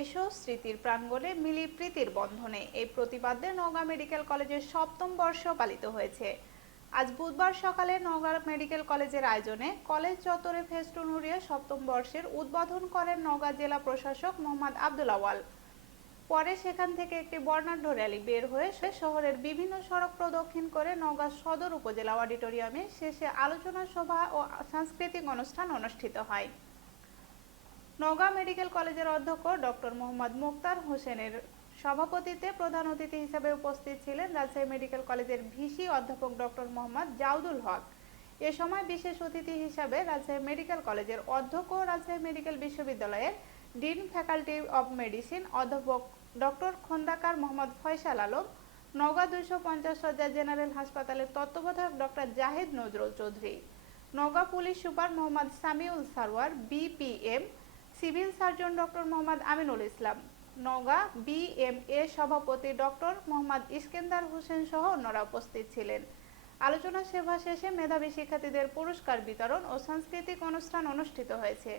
এসো স্মৃতির প্রাঙ্গণে মিলি প্রীতির বন্ধনে। এই প্রতিবাদে নওগাঁ মেডিকেল কলেজের সপ্তম বর্ষ পালিত হয়েছে। আজ বুধবার সকালে নওগাঁ মেডিকেল কলেজের আয়োজনে কলেজ চত্বরে ফেস্টুন উড়িয়ে সপ্তম বর্ষের উদ্বোধন করেন নওগাঁ জেলা প্রশাসক মোহাম্মদ আব্দুল আওয়াল পরে সেখান থেকে একটি বর্ণাঢ্য র্যালি বের হয়ে সে শহরের বিভিন্ন সড়ক প্রদক্ষিণ করে নওগাঁ সদর উপজেলা অডিটোরিয়ামে শেষে আলোচনা সভা ও সাংস্কৃতিক অনুষ্ঠান অনুষ্ঠিত হয়। নওগাঁ মেডিকেল কলেজের অধ্যক্ষ ডক্টর মোহাম্মদ মুক্তার হোসেনের সভাপতিত্বে প্রধান অতিথি হিসেবে উপস্থিত ছিলেন রাজশাহী মেডিকেল কলেজের ভিসি অধ্যাপক ডক্টর মোহাম্মদ জাউদুল হক। এ সময় বিশেষ অতিথি হিসাবে রাজশাহী মেডিকেল কলেজের অধ্যক্ষ রাজশাহী মেডিকেল বিশ্ববিদ্যালয়ের ডিন ফ্যাকাল্টি অব মেডিসিন অধ্যাপক ডক্টর খন্দকার মোহাম্মদ ফয়সাল আলম, নওগাঁ দুইশো পঞ্চাশ সজ্জা জেনারেল হাসপাতালের তত্ত্বাবধায়ক doctor Zahid Nazrul Chowdhury, Naogaon police super Mohammad Samiul Sarwar, BPM civil surgeon doctor Mohammad Aminul Islam. Naogaon BMA সভাপতি ডক্টর মোহাম্মদ ইস্কেন্দার হোসেন সহ অন্যরা উপস্থিত ছিলেন। আলোচনা সেবা শেষে মেধাবী শিক্ষার্থীদের পুরস্কার বিতরণ ও সাংস্কৃতিক অনুষ্ঠান অনুষ্ঠিত হয়েছে।